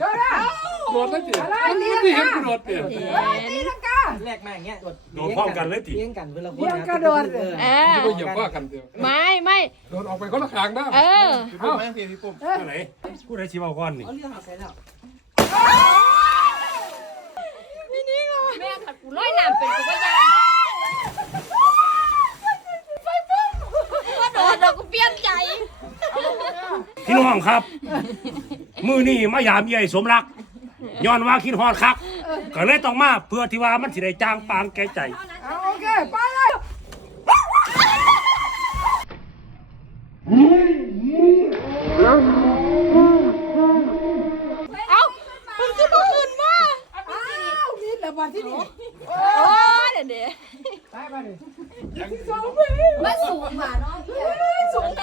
โดดอ่ะโดดแล้วตีอะไรตีลันกาตีลังกาแหลกแม่างเงี้ย โดดพร้อมกันเลยตีเลี้ยงกันเวลาคนเลี้ยงกระโดดเออจะไปเหยียบกันเดียวไม่ไม่โดดออกไปคนละทางได้เออเอาไปที่พี่ปุ้มอะไรพกูได้ชิมเอาก่อนนี่เอาเรื่องหาใครร้อยหนามเป็นกูไม่ยอมโดนเรากูเปี่ยนใจพี่น้องครับมือนี่ไม่ยามใหญ่สมรักย้อนว่าคิดฮอดคักก็เลยต้องมาเพื่อที่ว่ามันสิได้จ้างปางแก่ใจโอเคไปเลยเอาเพิ่งจมาขึนมาเอานี่แหลมาที่นี่ โอ้เดี๋ยวเดี๋ยวไปไปเี๋สูงไมาสูงมาเนาะสูงไง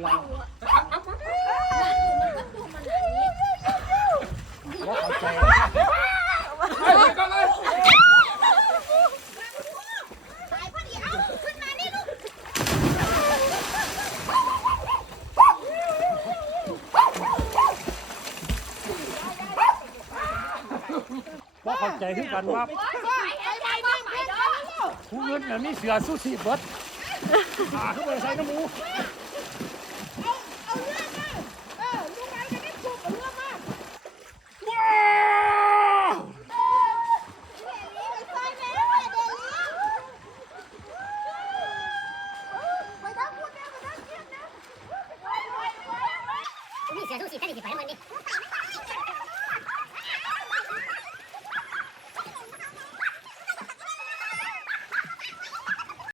งวันใจขึ้นกันว่าผู้เงินเนี่ยมีเสือสู้ชีพเบิดขาขึ้นไปใส่น้ำมู这种事，咱得去办嘛，你。